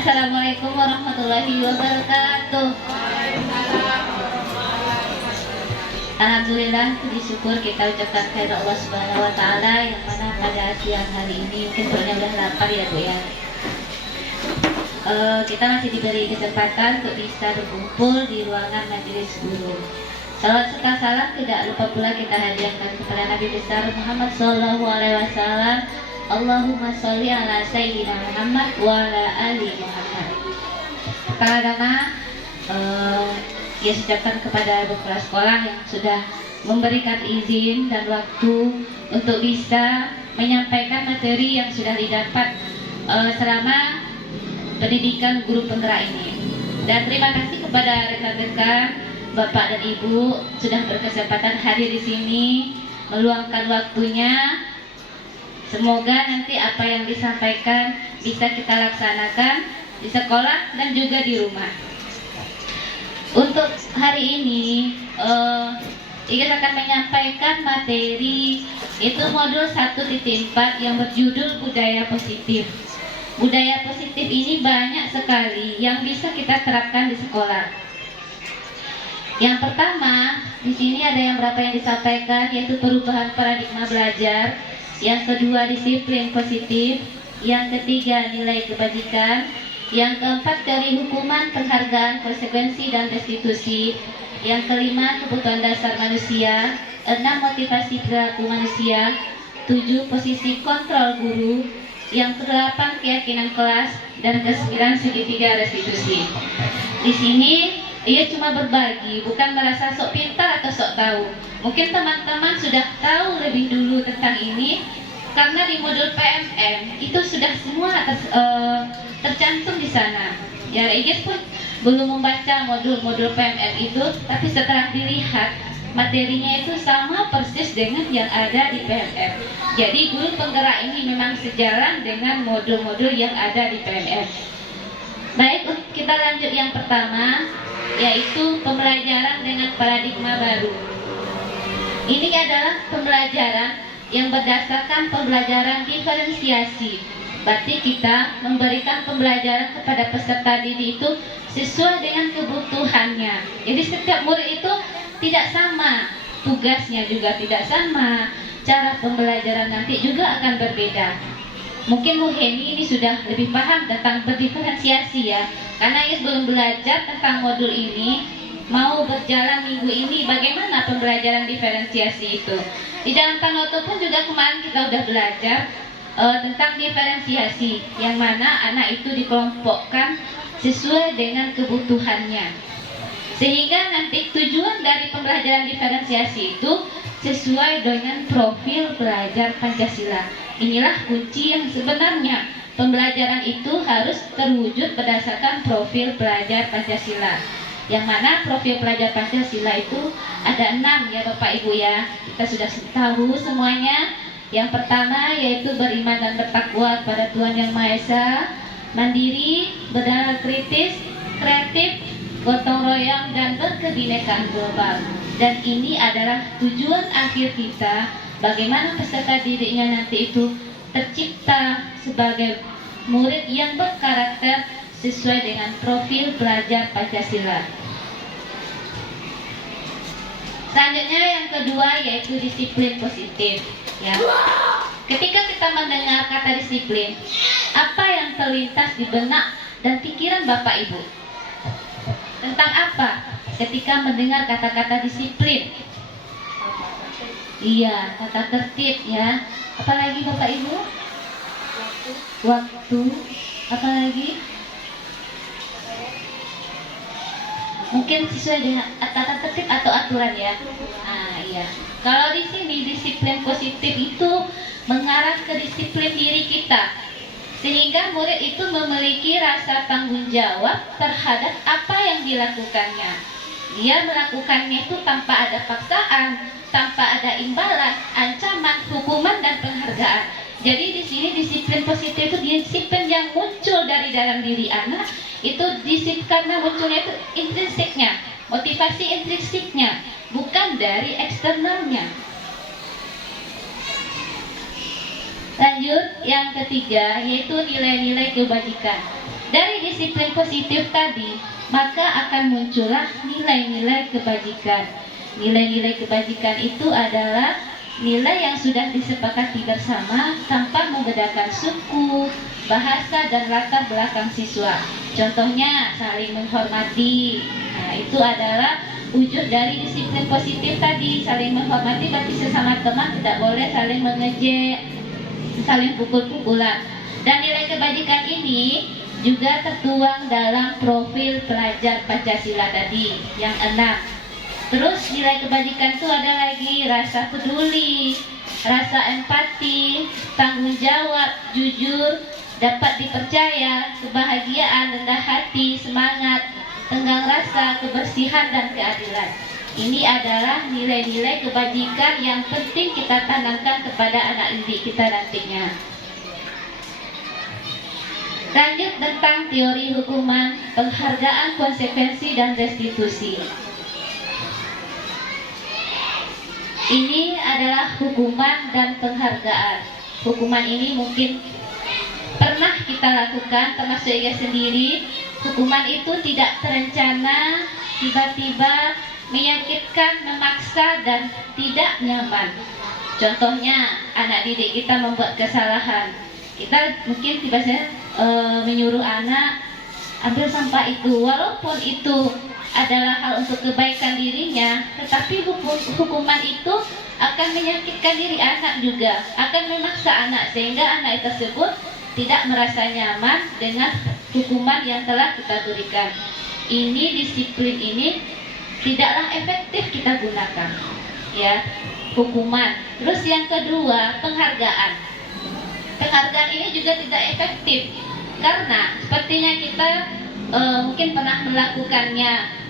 Assalamualaikum warahmatullahi wabarakatuh. Alhamdulillah, puji syukur kita ucapkan kepada Allah Subhanahu wa taala yang mana pada siang hari ini mungkin perutnya udah lapar ya Bu ya. Kita masih diberi kesempatan untuk bisa berkumpul di ruangan majelis guru. Salawat serta salam tidak lupa pula kita hadiahkan kepada Nabi besar Muhammad Sallallahu Alaihi Wasallam. Allahumma sholli ala Sayyidina Muhammad wa ala ali Muhammad. Pertama, ya ucapkan kepada kepala sekolah yang sudah memberikan izin dan waktu untuk bisa menyampaikan materi yang sudah didapat selama pendidikan guru penggerak ini. Dan terima kasih kepada rekan-rekan, Bapak dan Ibu sudah berkesempatan hadir di sini, meluangkan waktunya. Semoga nanti apa yang disampaikan bisa kita laksanakan di sekolah dan juga di rumah. Untuk hari ini, kita akan menyampaikan materi itu modul 1.4 yang berjudul budaya positif. Budaya positif ini banyak sekali yang bisa kita terapkan di sekolah. Yang pertama, di sini ada yang berapa yang disampaikan, yaitu perubahan paradigma belajar. Yang kedua, disiplin positif. Yang ketiga, nilai kebajikan. Yang keempat, dari hukuman, penghargaan, konsekuensi, dan restitusi. Yang kelima, kebutuhan dasar manusia. 6, motivasi perilaku manusia. 7, posisi kontrol guru. Yang ke-8, keyakinan kelas. Dan ke-9, segitiga restitusi. Di sini ia cuma berbagi, bukan merasa sok pintar atau sok tahu. Mungkin teman-teman sudah tahu lebih dulu tentang ini, karena di modul PMM itu sudah semua tercantum di sana. Ya, IGES pun belum membaca modul-modul PMM itu, tapi setelah dilihat materinya itu sama persis dengan yang ada di PMM. Jadi guru penggerak ini memang sejalan dengan modul-modul yang ada di PMM. Baik, kita lanjut yang pertama, yaitu pembelajaran dengan paradigma baru. Ini adalah pembelajaran yang berdasarkan pembelajaran diferensiasi. Berarti kita memberikan pembelajaran kepada peserta didik itu sesuai dengan kebutuhannya. Jadi setiap murid itu tidak sama, tugasnya juga tidak sama, cara pembelajaran nanti juga akan berbeda. Mungkin Bu Heni ini sudah lebih paham tentang berdiferensiasi ya, karena ia belum belajar tentang modul ini. Mau berjalan minggu ini bagaimana pembelajaran diferensiasi itu. Di dalam Tanoto pun juga kemarin kita udah belajar tentang diferensiasi, yang mana anak itu dikelompokkan sesuai dengan kebutuhannya. Sehingga nanti tujuan dari pembelajaran diferensiasi itu sesuai dengan profil pelajar Pancasila. Inilah kunci yang sebenarnya. Pembelajaran itu harus terwujud berdasarkan profil pelajar Pancasila. Yang mana profil pelajar Pancasila itu ada 6 ya Bapak Ibu ya. Kita sudah tahu semuanya. Yang pertama yaitu beriman dan bertakwa kepada Tuhan Yang Maha Esa, mandiri, berdaya kritis, kreatif, gotong royong, dan berkebinekaan global. Dan ini adalah tujuan akhir kita, bagaimana peserta didiknya nanti itu tercipta sebagai murid yang berkarakter sesuai dengan profil pelajar Pancasila. Selanjutnya yang kedua yaitu disiplin positif ya. Ketika kita mendengar kata disiplin, apa yang terlintas di benak dan pikiran Bapak Ibu? Tentang apa ketika mendengar kata-kata disiplin? Iya, tata tertib ya. Apalagi Bapak Ibu? Waktu. Apalagi? Mungkin sesuai dengan tata tertib atau aturan ya. Nah, iya. Kalau di sini disiplin positif itu mengarah ke disiplin diri kita, sehingga murid itu memiliki rasa tanggung jawab terhadap apa yang dilakukannya. Dia melakukannya itu tanpa ada paksaan, tanpa ada imbalan, ancaman, hukuman, dan penghargaan. Jadi di sini disiplin positif itu disiplin yang muncul dari dalam diri anak. Itu disiplin karena munculnya itu intrinsiknya, motivasi intrinsiknya, bukan dari eksternalnya. Lanjut yang ketiga yaitu nilai-nilai kebajikan. Dari disiplin positif tadi, maka akan muncullah nilai-nilai kebajikan. Nilai-nilai kebajikan itu adalah nilai yang sudah disepakati bersama tanpa membedakan suku, bahasa, dan latar belakang siswa. Contohnya saling menghormati. Nah, itu adalah wujud dari disiplin positif tadi. Saling menghormati berarti sesama teman tidak boleh saling mengejek, saling pukul-pukulan. Dan nilai kebajikan ini juga tertuang dalam profil pelajar Pancasila tadi yang 6. Terus nilai kebajikan itu ada lagi rasa peduli, rasa empati, tanggung jawab, jujur, dapat dipercaya, kebahagiaan, rendah hati, semangat, tenggang rasa, kebersihan, dan keadilan. Ini adalah nilai-nilai kebajikan yang penting kita tanamkan kepada anak didik kita nantinya. Lanjut tentang teori hukuman, penghargaan, konsekuensi, dan restitusi. Ini adalah hukuman dan penghargaan. Hukuman ini mungkin pernah kita lakukan, termasuk Iga sendiri. Hukuman itu tidak terencana, tiba-tiba, menyakitkan, memaksa, dan tidak nyaman. Contohnya, anak didik kita membuat kesalahan. Kita mungkin tiba-tiba menyuruh anak ambil sampah itu, walaupun itu adalah hal untuk kebaikan dirinya, tetapi hukuman itu akan menyakitkan diri anak juga, akan memaksa anak sehingga anak tersebut tidak merasa nyaman dengan hukuman yang telah kita berikan. Ini disiplin ini tidaklah efektif kita gunakan, ya, hukuman. Terus yang kedua, penghargaan. Penghargaan ini juga tidak efektif karena sepertinya kita mungkin pernah melakukannya.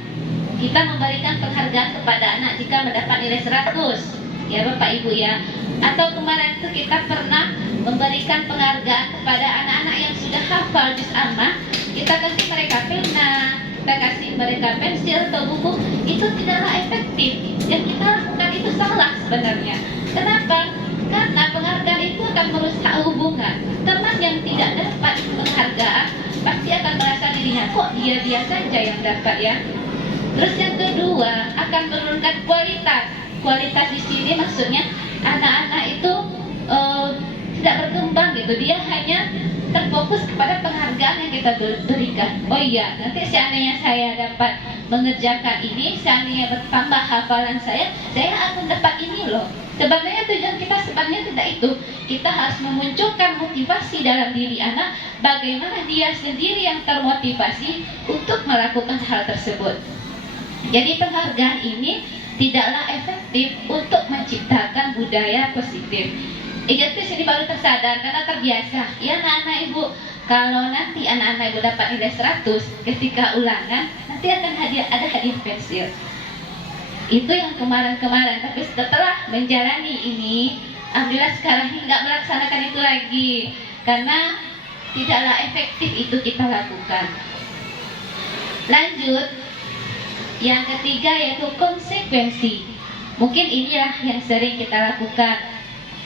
Kita memberikan penghargaan kepada anak jika mendapat nilai 100, ya Bapak Ibu ya. Atau kemarin itu kita pernah memberikan penghargaan kepada anak-anak yang sudah hafal juz amma. Kita kasih mereka pena, kita kasih mereka pensil atau buku. Itu tidaklah efektif. Yang kita lakukan itu salah sebenarnya. Kenapa? Karena penghargaan itu akan merusak hubungan. Teman yang tidak dapat penghargaan pasti akan merasa dirinya kok dia saja yang dapat, ya. Terus yang kedua, akan menurunkan kualitas. Kualitas di sini maksudnya anak-anak itu tidak berkembang gitu. Dia hanya terfokus kepada penghargaan yang kita berikan. Oh iya, nanti seandainya saya dapat mengerjakan ini, seandainya bertambah hafalan saya akan dapat ini loh. Sebenarnya tujuan kita sebenarnya tidak itu. Kita harus memunculkan motivasi dalam diri anak, bagaimana dia sendiri yang termotivasi untuk melakukan hal tersebut. Jadi penghargaan ini tidaklah efektif untuk menciptakan budaya positif. Iga tuh sini baru tersadar karena terbiasa. Ya anak-anak ibu, kalau nanti anak-anak ibu dapat nilai 100 ketika ulangan, nanti akan ada hadiah pensil. Itu yang kemarin-kemarin, tapi setelah menjalani ini, alhamdulillah sekarang nggak melaksanakan itu lagi karena tidaklah efektif itu kita lakukan. Lanjut, yang ketiga yaitu konsekuensi. Mungkin inilah yang sering kita lakukan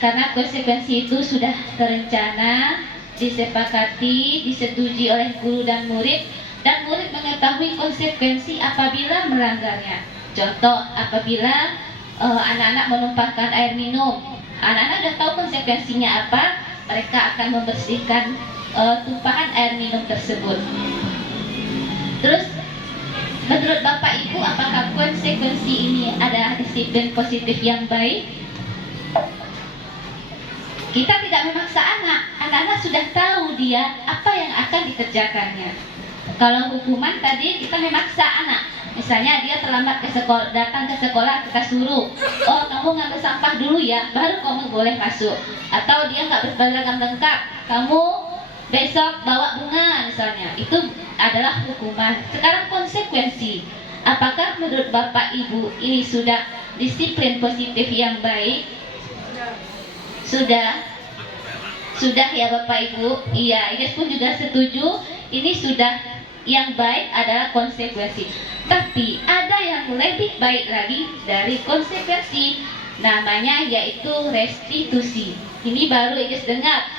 karena konsekuensi itu sudah terencana, disepakati, disetujui oleh guru dan murid mengetahui konsekuensi apabila melanggarnya. Contoh, apabila anak-anak menumpahkan air minum, anak-anak sudah tahu konsekuensinya apa, mereka akan membersihkan tumpahan air minum tersebut. Terus, menurut Bapak Ibu, apakah konsekuensi ini adalah disiplin positif yang baik? Kita tidak memaksa anak-anak sudah tahu dia apa yang akan dikerjakannya. Kalau hukuman tadi kita memaksa anak. Misalnya dia terlambat ke sekolah, datang ke sekolah, kita suruh, oh kamu ngambil sampah dulu ya, baru kamu boleh masuk. Atau dia nggak berseragam lengkap, kamu besok bawa bunga misalnya. Itu adalah hukuman. Sekarang konsekuensi. Apakah menurut Bapak Ibu ini sudah disiplin positif yang baik? Sudah ya Bapak Ibu. Iya, Igas pun juga setuju. Ini sudah yang baik adalah konsekuensi. Tapi ada yang lebih baik lagi dari konsekuensi, namanya yaitu restitusi. Ini baru Igas dengar.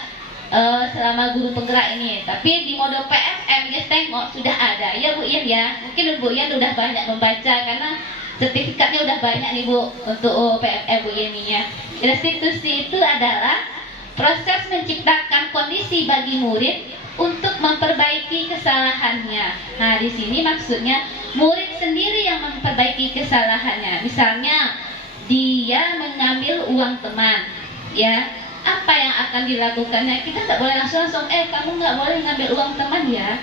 selama guru penggerak ini. Tapi di mode PFM guys tengok sudah ada ya Bu Ian ya. Mungkin Bu Ian udah banyak membaca karena sertifikatnya udah banyak nih Bu untuk PFM Bu Ian ini ya. Restitusi itu adalah proses menciptakan kondisi bagi murid untuk memperbaiki kesalahannya. Nah, di sini maksudnya murid sendiri yang memperbaiki kesalahannya. Misalnya dia mengambil uang teman, ya, apa yang akan dilakukannya? Kita tak boleh langsung kamu nggak boleh ngambil uang teman ya.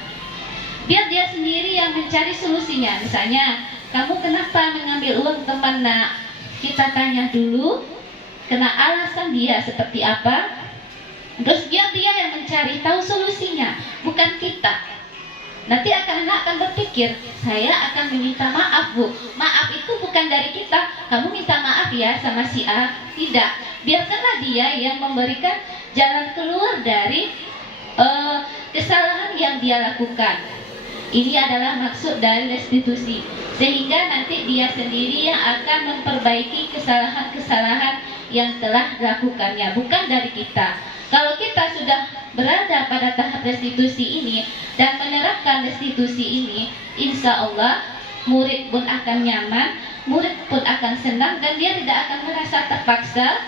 Biar dia sendiri yang mencari solusinya. Misalnya, kamu kenapa mengambil uang teman nak? Kita tanya dulu, kena alasan dia seperti apa. Terus biar dia yang mencari tahu solusinya, bukan kita. Nanti anak akan berpikir, saya akan meminta maaf Bu. Maaf itu bukan dari kita, kamu minta maaf ya sama si A. Tidak, biarkanlah dia yang memberikan jalan keluar dari kesalahan yang dia lakukan. Ini adalah maksud dari restitusi. Sehingga nanti dia sendiri yang akan memperbaiki kesalahan-kesalahan yang telah dilakukannya, bukan dari kita. Kalau kita sudah berada pada tahap restitusi ini dan menerapkan restitusi ini, insya Allah murid pun akan nyaman, murid pun akan senang, dan dia tidak akan merasa terpaksa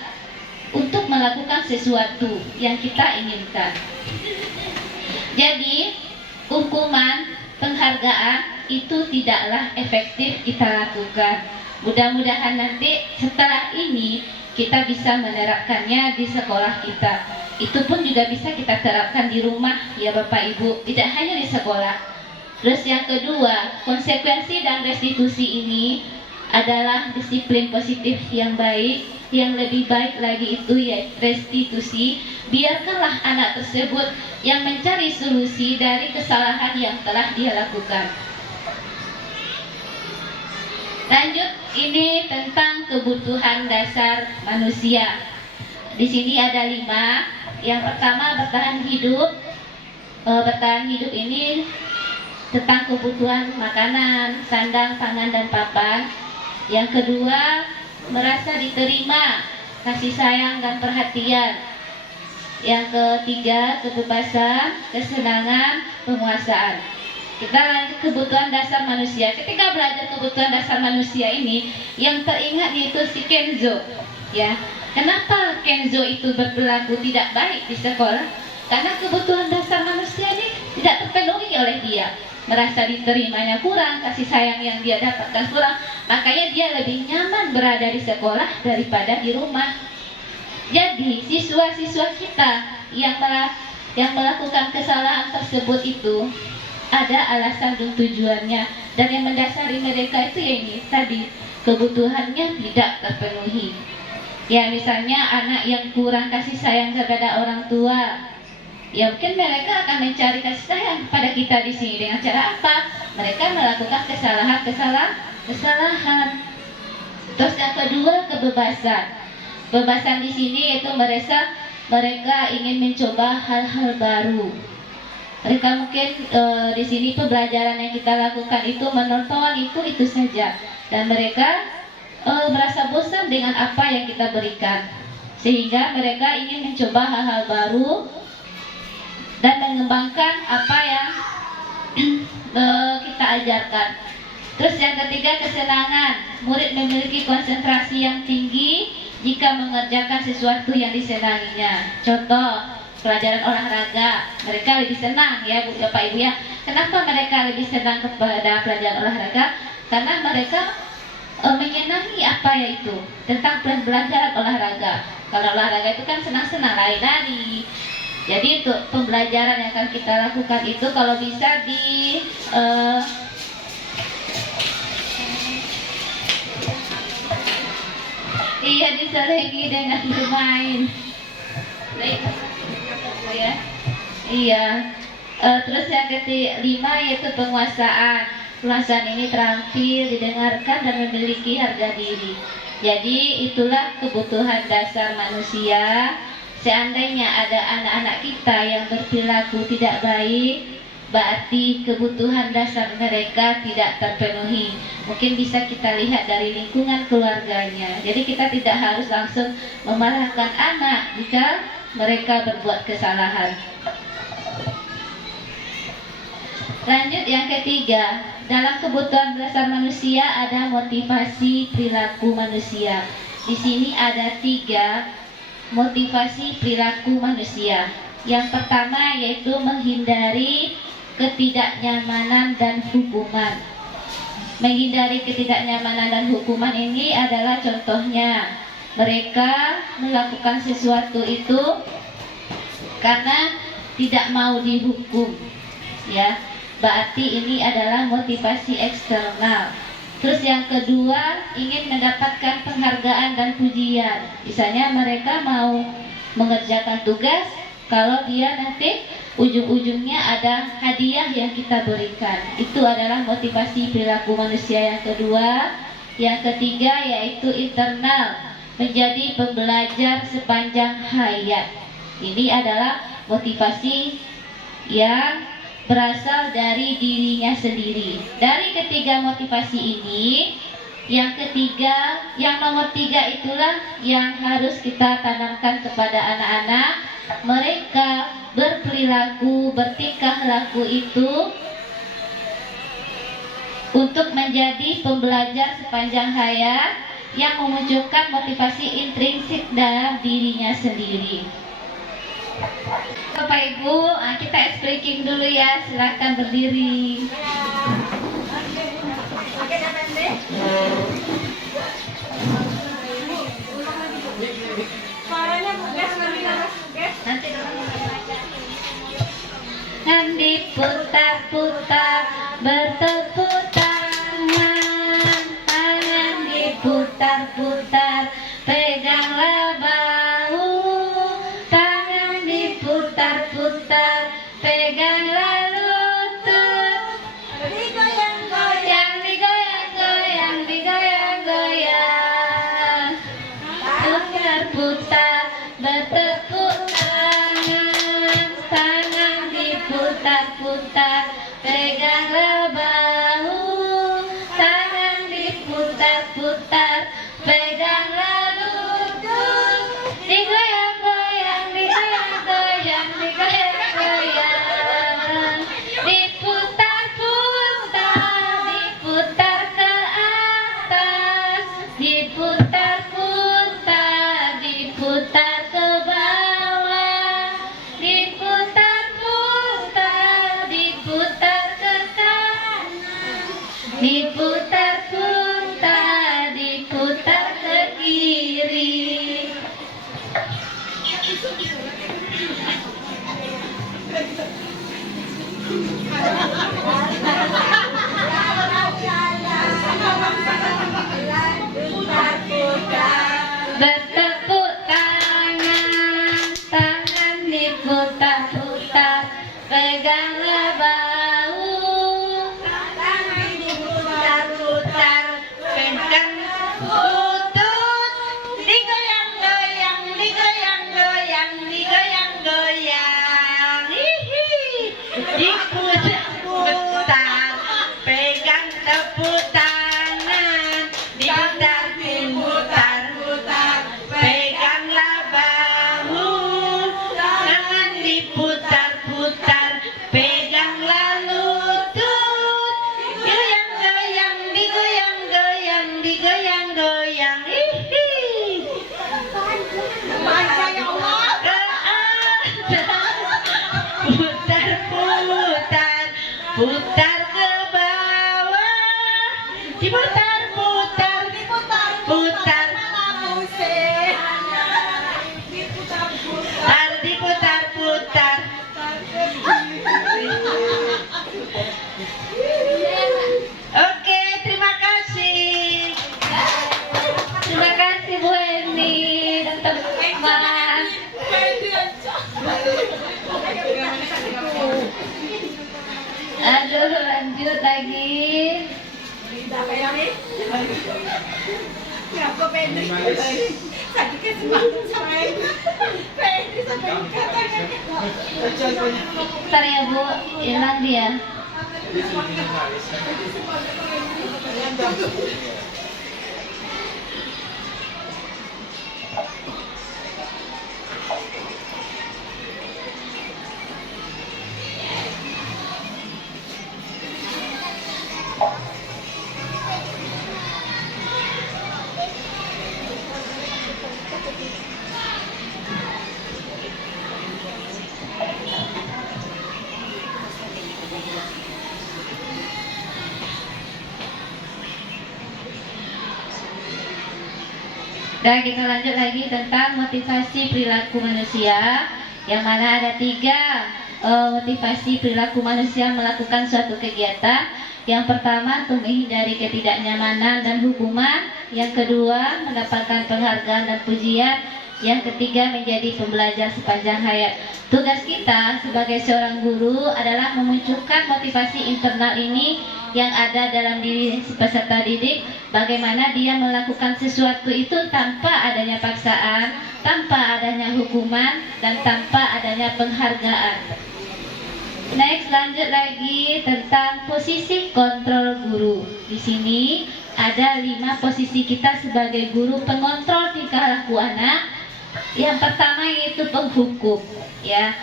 untuk melakukan sesuatu yang kita inginkan. Jadi hukuman, penghargaan itu tidaklah efektif kita lakukan. Mudah-mudahan nanti setelah ini kita bisa menerapkannya di sekolah kita. Itu pun juga bisa kita terapkan di rumah ya Bapak Ibu, tidak hanya di sekolah. Terus yang kedua, konsekuensi dan restitusi ini adalah disiplin positif yang baik. Yang lebih baik lagi itu ya restitusi. Biarkanlah anak tersebut yang mencari solusi dari kesalahan yang telah dia lakukan. Lanjut, ini tentang kebutuhan dasar manusia. Di sini ada 5. Yang pertama, bertahan hidup. Bertahan hidup ini tentang kebutuhan makanan, sandang, pangan, dan papan. Yang kedua, merasa diterima, kasih sayang dan perhatian. Yang ketiga, kebebasan, kesenangan, penguasaan. Kita lanjut kebutuhan dasar manusia. Ketika belajar kebutuhan dasar manusia ini, yang teringat itu si Kenzo, ya. Kenapa Kenzo itu berperilaku tidak baik di sekolah? Karena kebutuhan dasar manusia ini tidak terpenuhi oleh dia. Merasa diterimanya kurang, kasih sayang yang dia dapatkan kurang, makanya dia lebih nyaman berada di sekolah daripada di rumah. Jadi siswa-siswa kita yang melakukan kesalahan tersebut itu ada alasan dan tujuannya, dan yang mendasari mereka itu ya ini tadi, kebutuhannya tidak terpenuhi. Ya, misalnya anak yang kurang kasih sayang kepada orang tua, ya mungkin mereka akan mencari kasih sayang kepada kita di sini dengan cara apa? Mereka melakukan kesalahan. Terus yang kedua, kebebasan. Kebebasan di sini itu mereka ingin mencoba hal-hal baru. Mereka mungkin di sini pembelajaran yang kita lakukan itu menonton itu saja, dan mereka merasa bosan dengan apa yang kita berikan, sehingga mereka ingin mencoba hal-hal baru dan mengembangkan apa yang kita ajarkan. Terus yang ketiga, kesenangan. Murid memiliki konsentrasi yang tinggi jika mengerjakan sesuatu yang disenanginya. Contoh, pelajaran olahraga, mereka lebih senang ya Bu, Bapak Ibu ya. Kenapa mereka lebih senang kepada pelajaran olahraga? Karena mereka menyenangi apa ya itu tentang pembelajaran olahraga. Kalau olahraga itu kan senang-senang, lari-lari. Jadi untuk pembelajaran yang akan kita lakukan itu kalau bisa diselingi dengan bermain. Ya. Iya. Terus yang kelima yaitu penguasaan. Penguasaan ini terampil, didengarkan, dan memiliki harga diri. Jadi itulah kebutuhan dasar manusia. Seandainya ada anak-anak kita yang berperilaku tidak baik, berarti kebutuhan dasar mereka tidak terpenuhi. Mungkin bisa kita lihat dari lingkungan keluarganya. Jadi kita tidak harus langsung memarahkan anak jika mereka berbuat kesalahan. Lanjut yang ketiga, dalam kebutuhan dasar manusia ada motivasi perilaku manusia. Di sini ada 3 motivasi perilaku manusia. Yang pertama yaitu menghindari ketidaknyamanan dan hukuman. Menghindari ketidaknyamanan dan hukuman ini adalah contohnya mereka melakukan sesuatu itu karena tidak mau dihukum, ya. Berarti ini adalah motivasi eksternal. Terus yang kedua, ingin mendapatkan penghargaan dan pujian. Misalnya mereka mau mengerjakan tugas, kalau dia nanti ujung-ujungnya ada hadiah yang kita berikan. Itu adalah motivasi perilaku manusia yang kedua. Yang ketiga yaitu internal, menjadi pembelajar sepanjang hayat. Ini adalah motivasi yang berasal dari dirinya sendiri. Dari ketiga motivasi ini, yang ketiga, yang nomor 3 itulah yang harus kita tanamkan kepada anak-anak. Mereka berperilaku, bertingkah laku itu untuk menjadi pembelajar sepanjang hayat yang memunculkan motivasi intrinsik dalam dirinya sendiri. Bapak Ibu, kita ice breaking dulu ya. Silakan berdiri. Nanti diputar-putar, bertepuk tangan, tangan diputar-putar, peganglah bahu, tangan diputar-putar, peganglah lutut, digoyang-goyang, digoyang-goyang, digoyang-goyang, putar-putar, bertepuk tangan, tangan diputar-putar, peganglah bahu, tangan diputar-putar, peganglah lutut, digoyang-goyang, digoyang-goyang, digoyang-goyang, diputar-putar, diputar ke atas, diputar-putar, diputar ke bawah, diputar-putar, diputar ke kanan, diputar-putar, diputar ke kiri. Bertepuk tangan, tangan diputar-putar, peganglah bahu, tangan diputar-putar, pegang lutut, digoyang-goyang, digoyang-goyang, digoyang-goyang, diputar-putar, pegang tepuk tangan, diputar-putar, peganglah bahu, tangan diputar-putar, peganglah lutut, digoyang-goyang, digoyang-goyang, digoyang-goyang, putar-putar, putar ke bawah, diputar-putar, putar, diputar-putar. Oke, terima kasih. Terima kasih Bu Eni dan teman-teman. Aduh, lanjut lagi. Bentar ya Bu, hilang dia. Dan kita lanjut lagi tentang motivasi perilaku manusia, yang mana ada 3 motivasi perilaku manusia melakukan suatu kegiatan. Yang pertama, untuk menghindari ketidaknyamanan dan hukuman. Yang kedua, mendapatkan penghargaan dan pujian. Yang ketiga, menjadi pembelajar sepanjang hayat. Tugas kita sebagai seorang guru adalah memunculkan motivasi internal ini yang ada dalam diri peserta didik, bagaimana dia melakukan sesuatu itu tanpa adanya paksaan, tanpa adanya hukuman, dan tanpa adanya penghargaan. Next, lanjut lagi tentang posisi kontrol guru. Di sini ada 5 posisi kita sebagai guru pengontrol tingkah laku anak. Yang pertama yaitu penghukum, ya.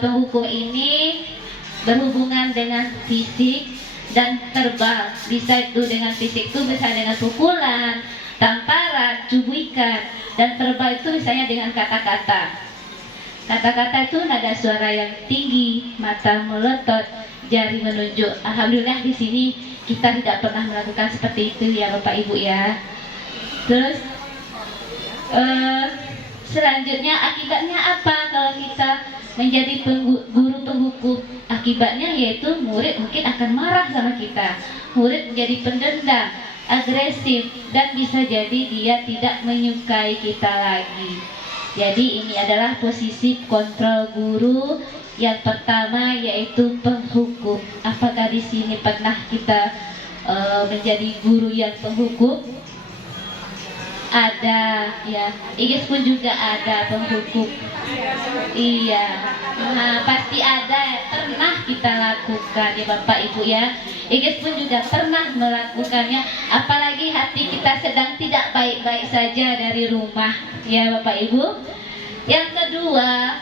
Penghukum ini berhubungan dengan fisik dan verbal. Bisa itu dengan fisik itu bisa dengan pukulan, tamparan, cubikan, dan verbal itu misalnya dengan kata-kata. Kata-kata itu nada suara yang tinggi, mata melotot, jari menunjuk. Alhamdulillah di sini kita tidak pernah melakukan seperti itu ya Bapak Ibu ya. Terus selanjutnya akibatnya apa kalau kita menjadi guru penghukum? Akibatnya yaitu murid mungkin akan marah sama kita. Murid menjadi pendendam, agresif, dan bisa jadi dia tidak menyukai kita lagi. Jadi ini adalah posisi kontrol guru yang pertama, yaitu penghukum. Apakah di sini pernah kita menjadi guru yang penghukum? Ada ya. IGES pun juga ada penghukum. Iya. Nah, pasti ada ya, pernah kita lakukan ya Bapak Ibu ya. IGES pun juga pernah melakukannya, apalagi hati kita sedang tidak baik-baik saja dari rumah ya Bapak Ibu. Yang kedua,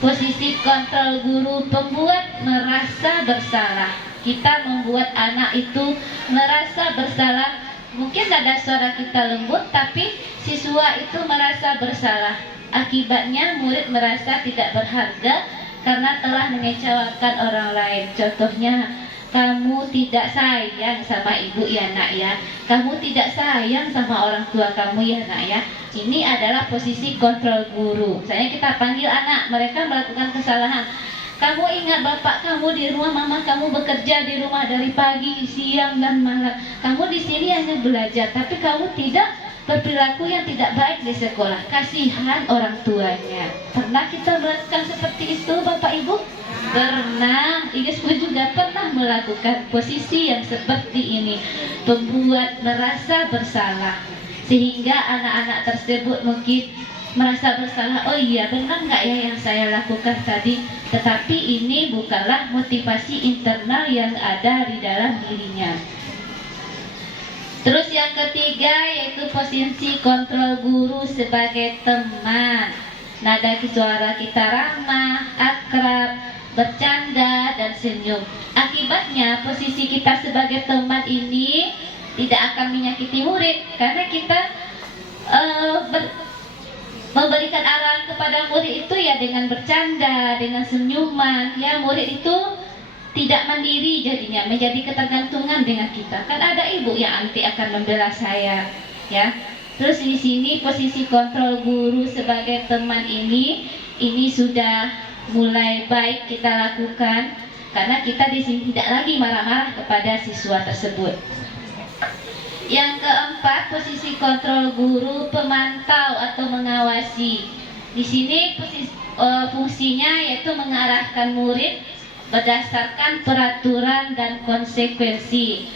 posisi kontrol guru pembuat merasa bersalah. Kita membuat anak itu merasa bersalah. Mungkin nada suara kita lembut, tapi siswa itu merasa bersalah. Akibatnya murid merasa tidak berharga karena telah mengecewakan orang lain. Contohnya, kamu tidak sayang sama ibu ya nak ya, kamu tidak sayang sama orang tua kamu ya nak ya. Ini adalah posisi kontrol guru. Misalnya kita panggil anak, mereka melakukan kesalahan. Kamu ingat bapak kamu di rumah, mama kamu bekerja di rumah dari pagi, siang, dan malam. Kamu di sini hanya belajar, tapi kamu tidak berperilaku yang tidak baik di sekolah. Kasihan orang tuanya. Pernah kita melakukan seperti itu Bapak Ibu? Pernah. IGES pun juga pernah melakukan posisi yang seperti ini, membuat merasa bersalah, sehingga anak-anak tersebut mungkin merasa bersalah. Oh iya, benar nggak ya yang saya lakukan tadi? Tetapi ini bukanlah motivasi internal yang ada di dalam dirinya. Terus yang ketiga yaitu posisi kontrol guru sebagai teman. Nada suara kita ramah, akrab, bercanda, dan senyum. Akibatnya posisi kita sebagai teman ini tidak akan menyakiti murid, karena kita memberikan arahan kepada murid itu ya dengan bercanda, dengan senyuman. Ya, murid itu tidak mandiri jadinya, menjadi ketergantungan dengan kita. Kan ada ibu yang nanti akan membela saya, ya. Terus di sini posisi kontrol guru sebagai teman ini sudah mulai baik kita lakukan, karena kita di sini tidak lagi marah-marah kepada siswa tersebut. Yang keempat, posisi kontrol guru pemantau atau mengawasi. Di sini fungsinya yaitu mengarahkan murid berdasarkan peraturan dan konsekuensi.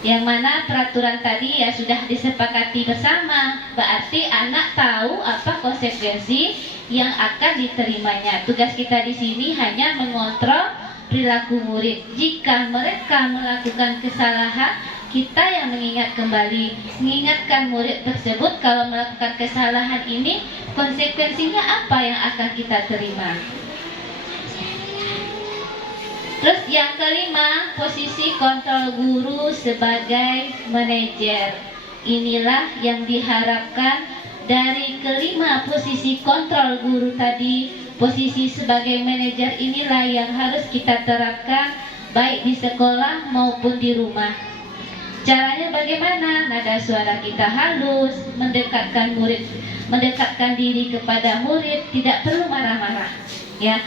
Yang mana peraturan tadi ya sudah disepakati bersama, berarti anak tahu apa konsekuensi yang akan diterimanya. Tugas kita di sini hanya mengontrol perilaku murid. Jika mereka melakukan kesalahan, kita yang mengingatkan murid tersebut kalau melakukan kesalahan ini konsekuensinya apa yang akan kita terima. Terus yang kelima, posisi kontrol guru sebagai manajer. Inilah yang diharapkan dari kelima posisi kontrol guru tadi. Posisi sebagai manajer inilah yang harus kita terapkan baik di sekolah maupun di rumah. Caranya bagaimana? Nada suara kita halus, mendekatkan murid, mendekatkan diri kepada murid, tidak perlu marah-marah. Ya,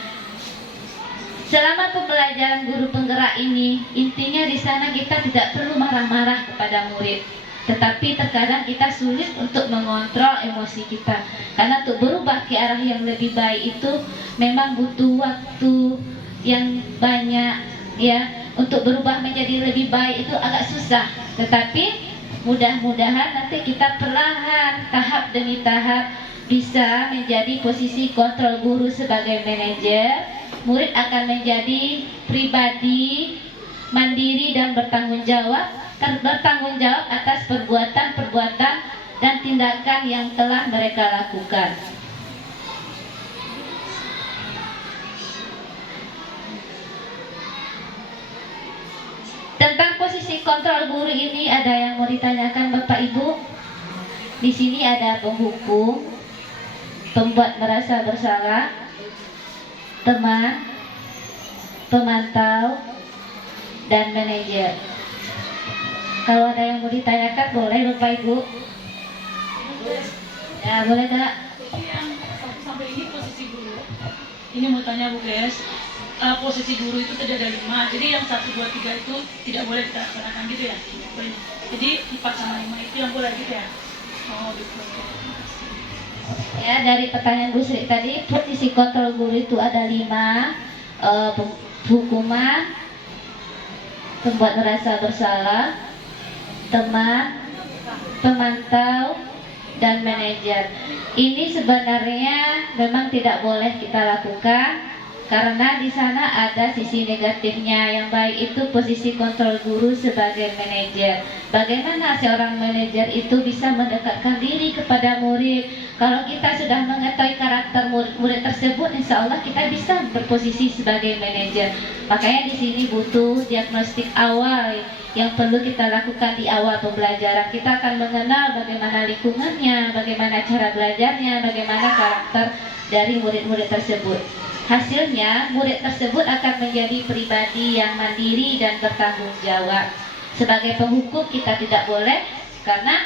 selama pembelajaran guru penggerak ini, intinya di sana kita tidak perlu marah-marah kepada murid. Tetapi terkadang kita sulit untuk mengontrol emosi kita, karena untuk berubah ke arah yang lebih baik itu memang butuh waktu yang banyak, ya. Untuk berubah menjadi lebih baik itu agak susah, tetapi mudah-mudahan nanti kita perlahan, tahap demi tahap bisa menjadi posisi kontrol guru sebagai manajer. Murid akan menjadi pribadi mandiri dan bertanggung jawab atas perbuatan-perbuatan dan tindakan yang telah mereka lakukan. Tentang posisi kontrol guru ini ada yang mau ditanyakan Bapak Ibu? Di sini ada penghukum, pembuat merasa bersalah, teman, pemantau, dan manajer. Kalau ada yang mau ditanyakan boleh Bapak Ibu. Ya boleh Kak. Yang 1 sampai ini posisi guru. Ini mau tanya Bu Ges, posisi guru itu tidak ada 5. Jadi yang 1, 2, 3 itu tidak boleh kita laksanakan gitu ya. Jadi 4 sama 5 itu yang boleh gitu ya. Oh gitu. Ya, dari pertanyaan Bu Sri tadi, posisi kontrol guru itu ada 5, hukuman, pembuat merasa bersalah, teman, pemantau, dan manajer. Ini sebenarnya memang tidak boleh kita lakukan karena di sana ada sisi negatifnya. Yang baik itu posisi kontrol guru sebagai manajer. Bagaimana seorang manajer itu bisa mendekatkan diri kepada murid? Kalau kita sudah mengetahui karakter murid tersebut, insya Allah kita bisa berposisi sebagai manajer. Makanya di sini butuh diagnostik awal yang perlu kita lakukan di awal pembelajaran. Kita akan mengenal bagaimana lingkungannya, bagaimana cara belajarnya, bagaimana karakter dari murid-murid tersebut. Hasilnya, murid tersebut akan menjadi pribadi yang mandiri dan bertanggung jawab. Sebagai penghukum kita tidak boleh, karena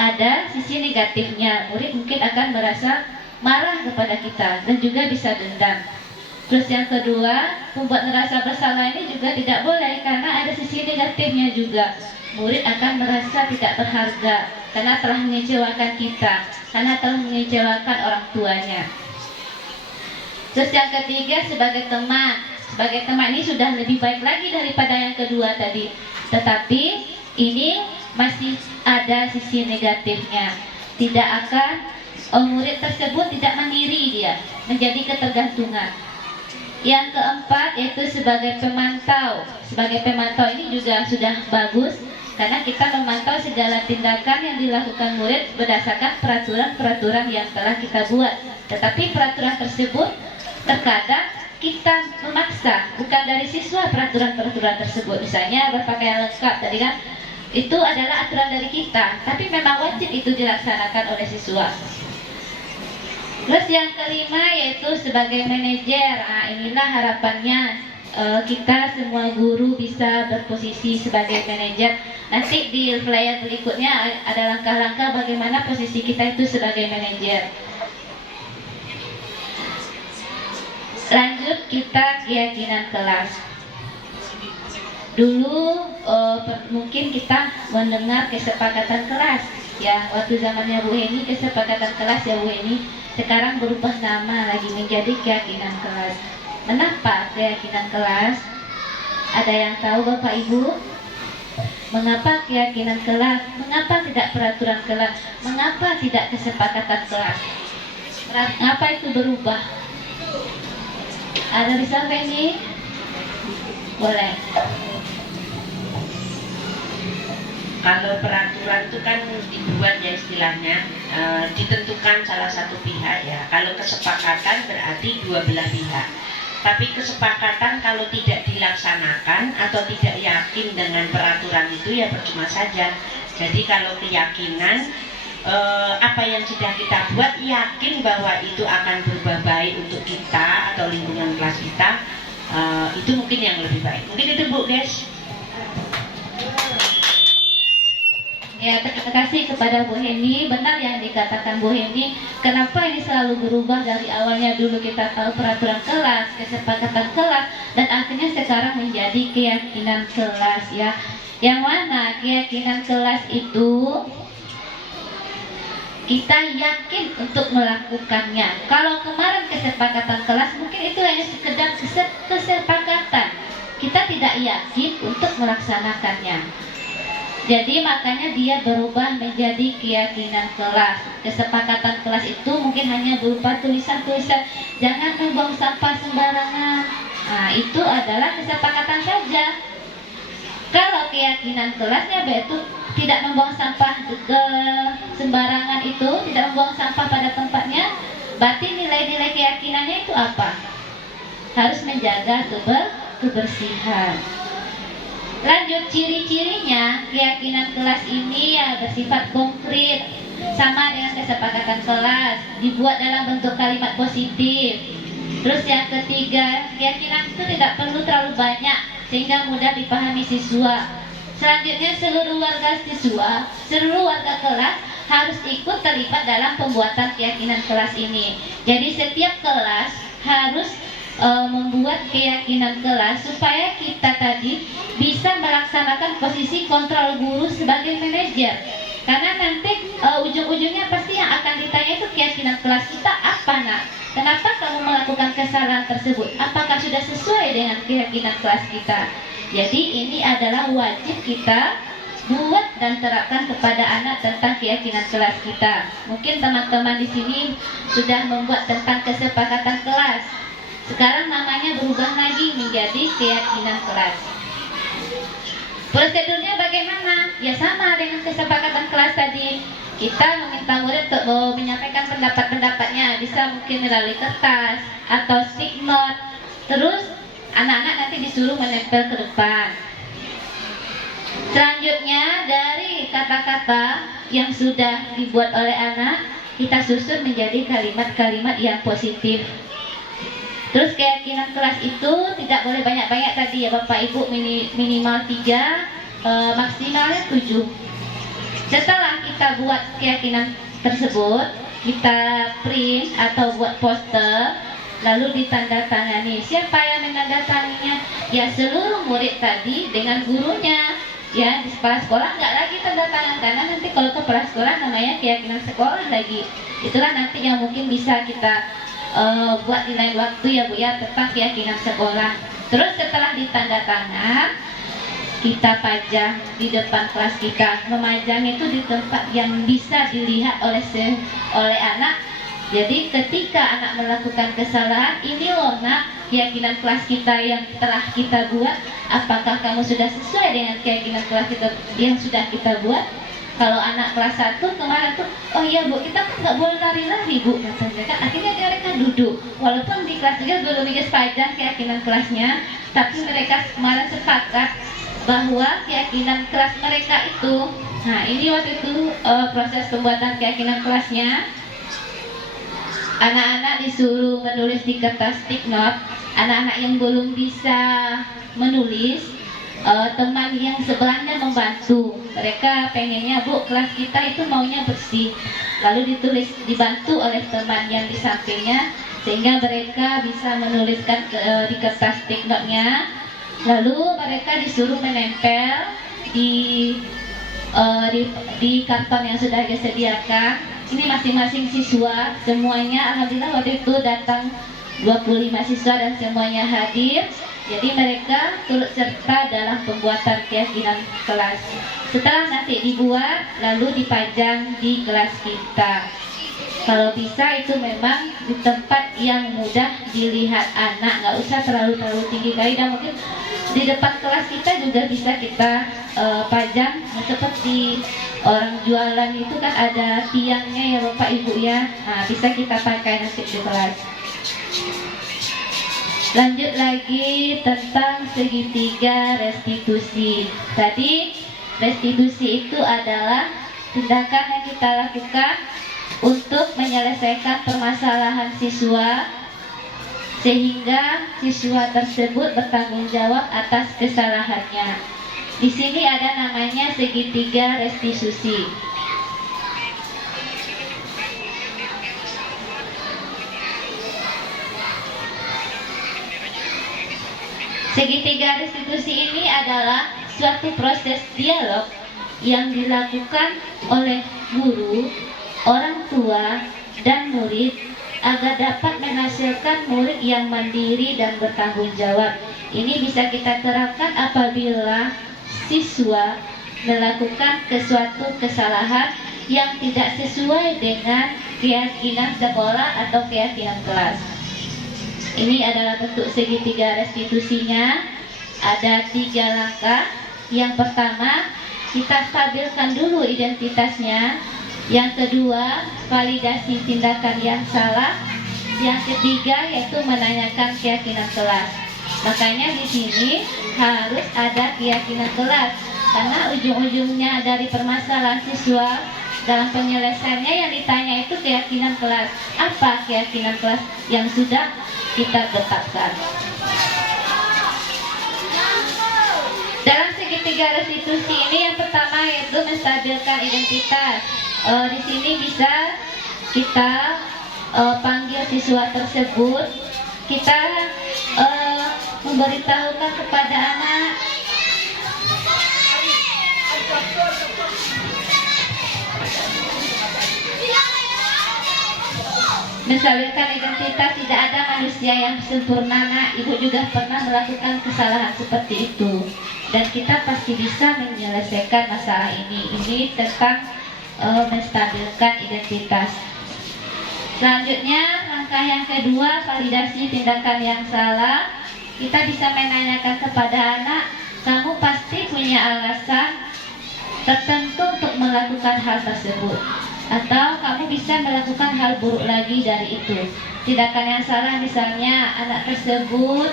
ada sisi negatifnya. Murid mungkin akan merasa marah kepada kita dan juga bisa dendam. Terus yang kedua, membuat merasa bersalah ini juga tidak boleh karena ada sisi negatifnya juga. Murid akan merasa tidak berharga karena telah mengecewakan kita, karena telah mengecewakan orang tuanya. Terus yang ketiga, sebagai teman. Sebagai teman ini sudah lebih baik lagi daripada yang kedua tadi. Tetapi ini masih ada sisi negatifnya. Tidak akan murid tersebut tidak mandiri, dia menjadi ketergantungan. Yang keempat yaitu sebagai pemantau. Sebagai pemantau ini juga sudah bagus karena kita memantau segala tindakan yang dilakukan murid berdasarkan peraturan-peraturan yang telah kita buat. Tetapi peraturan tersebut terkadang kita memaksa, bukan dari siswa peraturan-peraturan tersebut. Misalnya berpakaian lengkap tadi kan, itu adalah aturan dari kita, tapi memang wajib itu dilaksanakan oleh siswa. Terus yang kelima yaitu sebagai manajer. Nah, inilah harapannya kita semua guru bisa berposisi sebagai manajer. Nanti di flyer berikutnya ada langkah-langkah bagaimana posisi kita itu sebagai manajer. Lanjut kita keyakinan kelas. Dulu mungkin kita mendengar kesepakatan kelas, ya waktu zamannya Bu Heni kesepakatan kelas ya Bu Heni. Sekarang berubah nama lagi menjadi keyakinan kelas. Kenapa keyakinan kelas? Ada yang tahu Bapak Ibu? Mengapa keyakinan kelas? Mengapa tidak peraturan kelas? Mengapa tidak kesepakatan kelas? Mengapa itu berubah? Ada bisa ini? Boleh. Kalau peraturan itu kan dibuat ya istilahnya ditentukan salah satu pihak ya. Kalau kesepakatan berarti dua belah pihak. Tapi kesepakatan kalau tidak dilaksanakan atau tidak yakin dengan peraturan itu ya percuma saja. Jadi kalau keyakinan apa yang sudah kita buat yakin bahwa itu akan berubah baik untuk kita atau lingkungan kelas kita, itu mungkin yang lebih baik. Mungkin itu Bu Des. Ya, terima kasih kepada Bu Heni. Benar yang dikatakan Bu Heni. Kenapa ini selalu berubah dari awalnya dulu kita tahu peraturan kelas, kesepakatan kelas, dan akhirnya sekarang menjadi keyakinan kelas ya. Yang mana keyakinan kelas itu kita yakin untuk melakukannya. Kalau kemarin kesepakatan kelas mungkin itu hanya sekedar kesepakatan. Kita tidak yakin untuk melaksanakannya. Jadi makanya dia berubah menjadi keyakinan kelas. Kesepakatan kelas itu mungkin hanya berupa tulisan-tulisan, jangan membuang sampah sembarangan. Nah, itu adalah kesepakatan saja. Kalau keyakinan kelasnya yaitu tidak membuang sampah ke sembarangan, itu tidak membuang sampah pada tempatnya, berarti nilai-nilai keyakinannya itu apa? Harus menjaga kebersihan. Lanjut, ciri-cirinya keyakinan kelas ini ya bersifat konkret, sama dengan kesepakatan kelas, dibuat dalam bentuk kalimat positif. Terus yang ketiga, keyakinan itu tidak perlu terlalu banyak sehingga mudah dipahami siswa. Selanjutnya, seluruh warga kelas harus ikut terlibat dalam pembuatan keyakinan kelas ini. Jadi setiap kelas harus membuat keyakinan kelas supaya kita tadi bisa melaksanakan posisi kontrol guru sebagai manajer. Karena nanti ujung-ujungnya pasti yang akan ditanya itu keyakinan kelas kita apa, nak? Kenapa kamu melakukan kesalahan tersebut? Apakah sudah sesuai dengan keyakinan kelas kita? Jadi ini adalah wajib kita buat dan terapkan kepada anak tentang keyakinan kelas kita. Mungkin teman-teman di sini sudah membuat tentang kesepakatan kelas. Sekarang namanya berubah lagi menjadi keyakinan kelas. Prosedurnya bagaimana? Ya sama dengan kesepakatan kelas tadi. Kita meminta murid untuk menyampaikan pendapat-pendapatnya, bisa mungkin melalui kertas atau stick note. Terus anak-anak nanti disuruh menempel ke depan. Selanjutnya dari kata-kata yang sudah dibuat oleh anak, kita susun menjadi kalimat-kalimat yang positif. Terus keyakinan kelas itu tidak boleh banyak-banyak tadi ya Bapak Ibu, minimal 3, maksimalnya 7. Setelah kita buat keyakinan tersebut, kita print atau buat poster, lalu ditandatangani. Siapa yang menandatanganinya? Ya seluruh murid tadi dengan gurunya. Ya di kepala sekolah nggak lagi tanda tangan, karena nanti kalau kepala sekolah namanya keyakinan sekolah lagi. Itulah nanti yang mungkin bisa kita buat di lain waktu ya Bu ya, tentang keyakinan sekolah. Terus setelah ditanda tangan, kita pajang di depan kelas kita. Memajang itu di tempat yang bisa dilihat oleh anak. Jadi ketika anak melakukan kesalahan, ini loh nak keyakinan kelas kita yang telah kita buat. Apakah kamu sudah sesuai dengan keyakinan kelas kita yang sudah kita buat? Kalau anak kelas 1 kemarin tuh, oh iya Bu, kita kan nggak boleh lari-lari Bu, katanya kan. Akhirnya mereka duduk, walaupun di kelas 3 belum dipajang keyakinan kelasnya, tapi mereka kemarin sepakat bahwa keyakinan kelas mereka itu, nah ini waktu itu proses pembuatan keyakinan kelasnya, anak-anak disuruh menulis di kertas stick note. Anak-anak yang belum bisa menulis, teman yang sebelahnya membantu. Mereka pengennya Bu, kelas kita itu maunya bersih, lalu dibantu oleh teman yang di sampingnya, sehingga mereka bisa menuliskan di kertas stick note-nya. Lalu mereka disuruh menempel di karton yang sudah disediakan. Ini masing-masing siswa, semuanya alhamdulillah waktu itu datang 25 siswa dan semuanya hadir. Jadi mereka turut serta dalam pembuatan keyakinan kelas. Setelah nanti dibuat, lalu dipajang di kelas kita. Kalau bisa itu memang di tempat yang mudah dilihat anak, nggak usah terlalu tinggi kali, dan mungkin di depan kelas kita juga bisa kita pajang seperti orang jualan itu kan ada tiangnya ya Bapak Ibu ya. Nah, bisa kita pakai nanti di kelas. Lanjut lagi tentang segitiga restitusi. Tadi restitusi itu adalah tindakan yang kita lakukan untuk menyelesaikan permasalahan siswa sehingga siswa tersebut bertanggung jawab atas kesalahannya. Di sini ada namanya segitiga restitusi. Segitiga restitusi ini adalah suatu proses dialog yang dilakukan oleh guru, orang tua, dan murid agar dapat menghasilkan murid yang mandiri dan bertanggung jawab. Ini bisa kita terapkan apabila siswa melakukan suatu kesalahan yang tidak sesuai dengan keyakinan sekolah atau keyakinan kelas. Ini adalah bentuk segitiga restitusinya. Ada 3 langkah. Yang pertama, kita stabilkan dulu identitasnya. Yang kedua, validasi tindakan yang salah. Yang ketiga, yaitu menanyakan keyakinan kelas. Makanya di sini harus ada keyakinan kelas, karena ujung-ujungnya dari permasalahan siswa dalam penyelesaiannya yang ditanya itu keyakinan kelas. Apa keyakinan kelas yang sudah kita tetapkan? Dalam segitiga restitusi ini yang pertama yaitu menstabilkan identitas. Di sini bisa kita panggil siswa tersebut, kita memberitahukan kepada anak menstabilkan identitas. Tidak ada manusia yang sempurna, nak. Ibu juga pernah melakukan kesalahan seperti itu, dan kita pasti bisa menyelesaikan masalah ini. Ini tentang menstabilkan identitas. Selanjutnya, langkah yang kedua, validasi tindakan yang salah. Kita bisa menanyakan kepada anak, kamu pasti punya alasan tertentu untuk melakukan hal tersebut, atau kamu bisa melakukan hal buruk lagi dari itu. Tindakan yang salah misalnya anak tersebut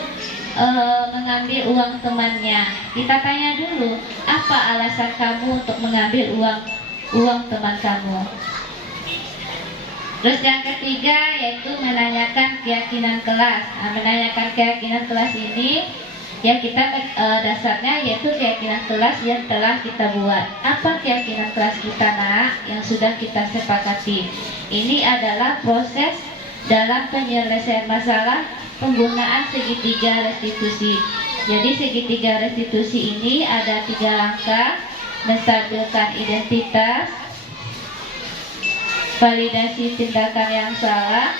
mengambil uang temannya. Kita tanya dulu, apa alasan kamu untuk mengambil uang teman kamu? Terus yang ketiga yaitu menanyakan keyakinan kelas. Menanyakan keyakinan kelas ini ya kita dasarnya yaitu keyakinan kelas yang telah kita buat. Apa keyakinan kelas kita, nak, yang sudah kita sepakati? Ini adalah proses dalam penyelesaian masalah penggunaan segitiga restitusi. Jadi segitiga restitusi ini ada 3 langkah: menstabilkan identitas, validasi tindakan yang salah,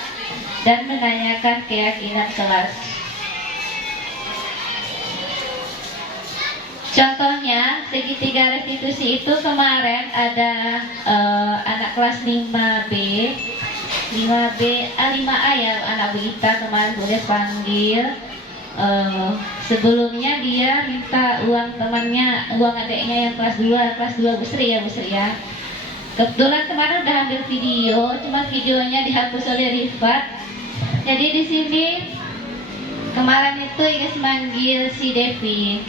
dan menanyakan keyakinan kelas. Contohnya, segitiga restitusi itu kemarin ada anak kelas 5B, 5A ya, anak Wita kemarin boleh panggil. Sebelumnya dia minta uang temannya, uang adiknya yang kelas 2 Bu Sri ya. Kebetulan kemarin udah ambil video, cuma videonya dihapus oleh Rifat. Jadi di sini kemarin itu Iis manggil si Devi.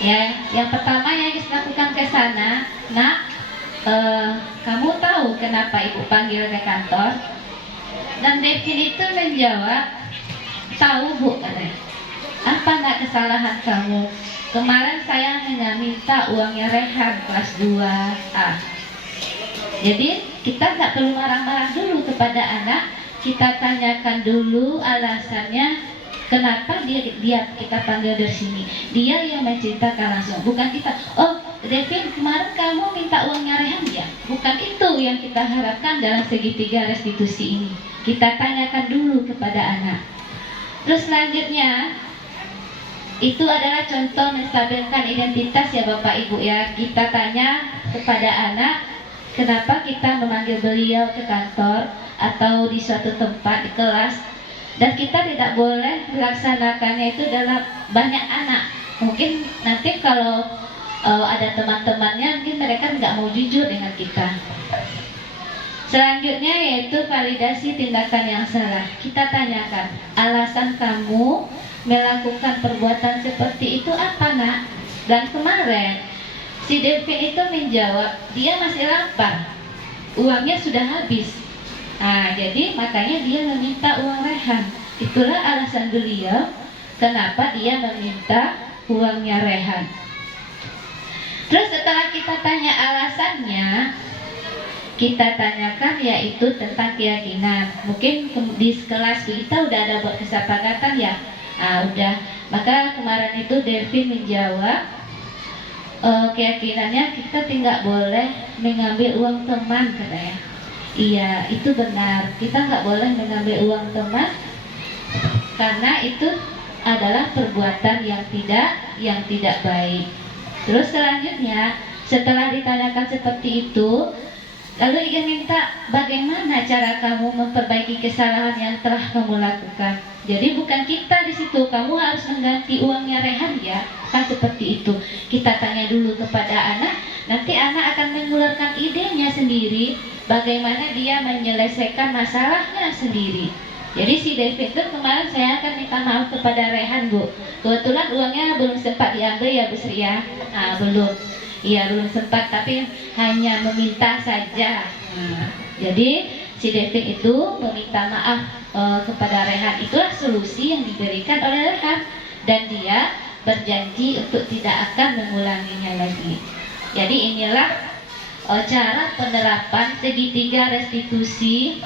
Ya, yang pertama yang Iis lakukan ke sana, nak, kamu tahu kenapa ibu panggil ke kantor? Dan Devi itu menjawab, tahu bu, katanya. Apa nak kesalahan kamu? Kemarin saya hanya minta uangnya Rehan kelas 2A. Jadi kita nggak perlu marah-marah dulu kepada anak, kita tanyakan dulu alasannya kenapa dia kita panggil dari sini. Dia yang menceritakan langsung, bukan kita. Oh, Devin, kemarin kamu minta uangnya Rehan ya? Bukan itu yang kita harapkan dalam segitiga restitusi ini. Kita tanyakan dulu kepada anak. Terus selanjutnya, itu adalah contoh menstabilkan identitas ya Bapak Ibu ya. Kita tanya kepada anak, kenapa kita memanggil beliau ke kantor atau di suatu tempat di kelas, dan kita tidak boleh melaksanakannya itu dalam banyak anak. Mungkin nanti kalau ada teman-temannya, mungkin mereka nggak mau jujur dengan kita. Selanjutnya yaitu validasi tindakan yang salah. Kita tanyakan, alasan kamu melakukan perbuatan seperti itu apa, nak? Dan kemarin si Devin itu menjawab, dia masih lapar, uangnya sudah habis. Nah, jadi makanya dia meminta uang Rehan. Itulah alasan beliau kenapa dia meminta uangnya Rehan. Terus setelah kita tanya alasannya, kita tanyakan yaitu tentang keyakinan. Mungkin di kelas kita udah ada buat kesepakatan ya. Udah. Maka kemarin itu Devi menjawab keyakinannya kita tidak boleh mengambil uang teman katanya. Iya, itu benar. Kita nggak boleh mengambil uang teman karena itu adalah perbuatan yang tidak baik. Terus selanjutnya setelah ditanyakan seperti itu, lalu ia minta bagaimana cara kamu memperbaiki kesalahan yang telah kamu lakukan. Jadi bukan kita di situ, kamu harus mengganti uangnya Rehan ya, kan seperti itu. Kita tanya dulu kepada anak, nanti anak akan mengeluarkan idenya sendiri, bagaimana dia menyelesaikan masalahnya sendiri. Jadi si David itu kemarin saya akan minta maaf kepada Rehan Bu. Kebetulan uangnya belum sempat diambil ya Bu Sri ya. Belum. Iya belum sempat, tapi hanya meminta saja. Jadi si David itu meminta maaf kepada Rehan. Itulah solusi yang diberikan oleh Rehan, dan dia berjanji untuk tidak akan mengulanginya lagi. Jadi inilah cara penerapan segitiga restitusi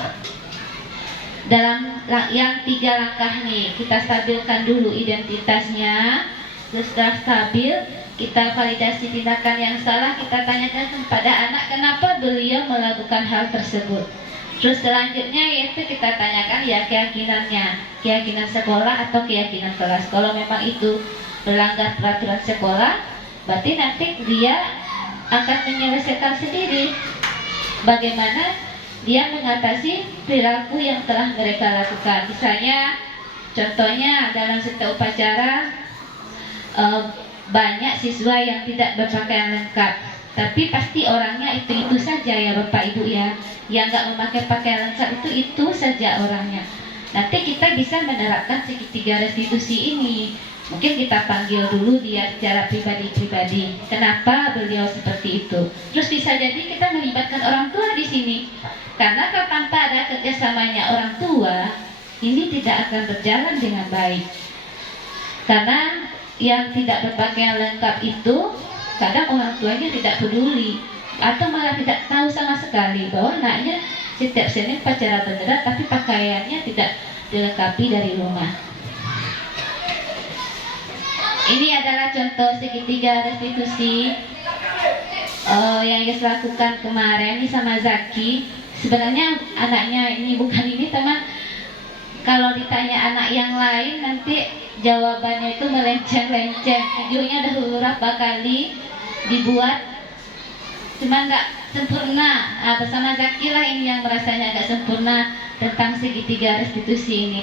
dalam yang 3 langkah nih. Kita stabilkan dulu identitasnya. Setelah stabil, kita validasi tindakan yang salah. Kita tanyakan kepada anak kenapa beliau melakukan hal tersebut. Terus selanjutnya yaitu kita tanyakan ya keyakinannya, keyakinan sekolah atau keyakinan kelas. Kalau memang itu melanggar peraturan sekolah, berarti nanti dia akan menyelesaikan sendiri bagaimana dia mengatasi perilaku yang telah mereka lakukan. Misalnya, contohnya dalam setiap upacara banyak siswa yang tidak berpakaian lengkap, tapi pasti orangnya itu saja ya Bapak Ibu ya. Yang nggak memakai pakaian lengkap itu saja orangnya. Nanti kita bisa menerapkan segitiga restitusi ini. Mungkin kita panggil dulu dia secara pribadi-pribadi. Kenapa beliau seperti itu? Terus bisa jadi kita melibatkan orang tua di sini. Karena kalau tanpa ada kerjasamanya orang tua, ini tidak akan berjalan dengan baik. Karena yang tidak berpakaian lengkap itu kadang orang tuanya tidak peduli atau malah tidak tahu sama sekali bahwa anaknya setiap Senin upacara bendera tapi pakaiannya tidak dilengkapi dari rumah. Ini adalah contoh segitiga restitusi yang saya lakukan kemarin ini sama Zaki. Sebenarnya anaknya ini bukan ini teman. Kalau ditanya anak yang lain nanti jawabannya itu melenceng-lenceng. Videonya udah beberapa kali dibuat, cuma nggak sempurna. Bersama Zaki lah ini yang merasanya agak sempurna tentang segitiga restitusi ini.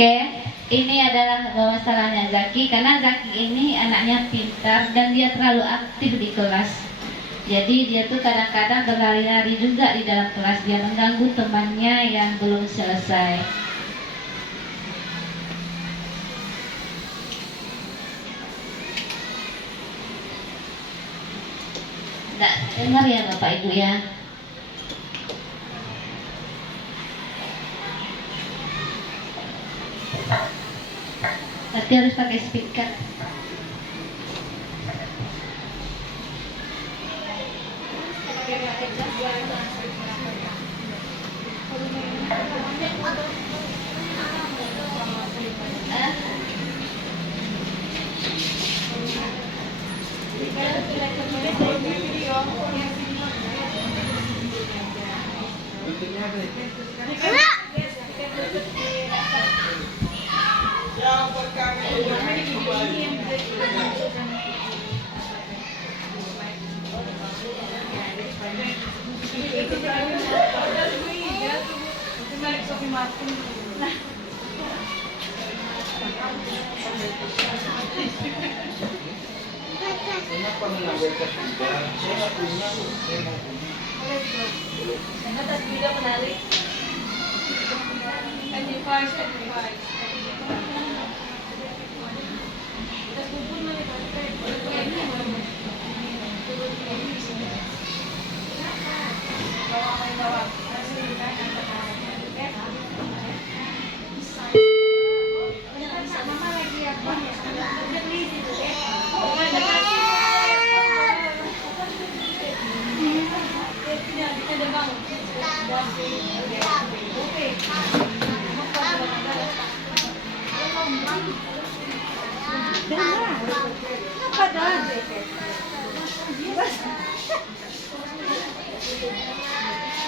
Oke, ini adalah masalahnya Zaki, karena Zaki ini anaknya pintar dan dia terlalu aktif di kelas. Jadi dia tuh kadang-kadang berlari-lari juga di dalam kelas, dia mengganggu temannya yang belum selesai. Nggak dengar ya Bapak Ibu ya? Berarti harus pakai speaker. Kenapa mengambil ketiga? Saya nggak punya, saya mau punya. Atas juga menarik. Advice.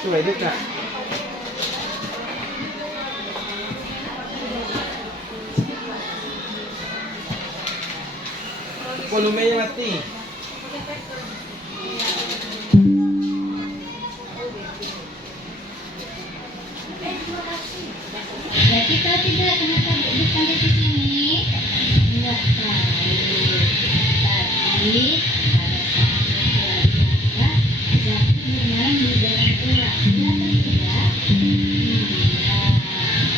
Tuh, itu Kak. Volumenya mati. Ya kita tidak kenapa bukan di sini enggak tahu tapi pada saat keluarga Zaki bermain di dalam kelas tidak